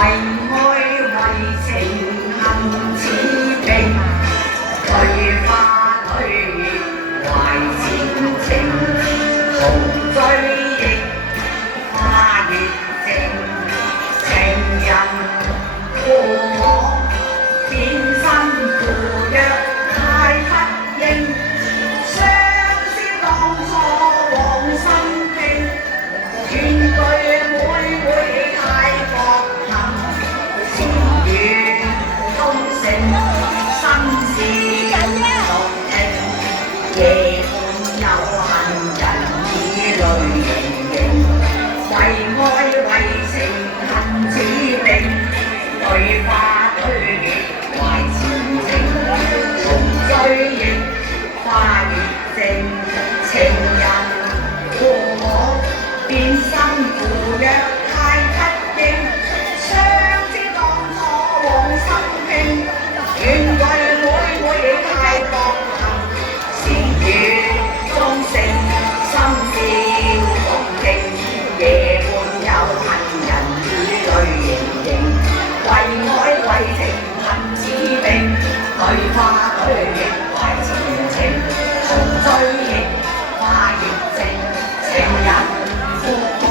愛為情恨似冰，對花對月懷前情，紅追憶花月靜，情人故我變身赴約太乞應，相思當初往心傾，怨對妹妹太薄幸，前緣終成心事獨聽，夜半有恨人已淚盈盈，為愛為情恨似冰，對花對月懷前情，重追憶花月靜，情人故我變心赴約太乞應，相知當初往心傾，怨對妹妹太薄幸，前緣終成心照獨聽，夜半有恨人已淚盈盈，為愛為情恨似冰，對花對月懷前情，重追憶花月靜，情人故我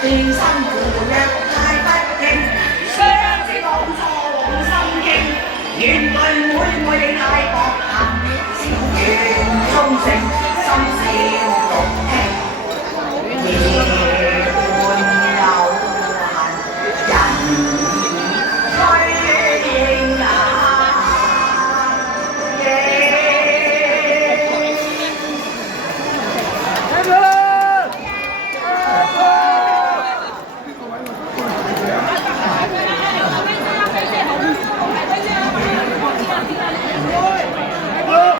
變心赴約太不應，相知當初往心傾，怨對妹妹太薄幸，前緣終成心事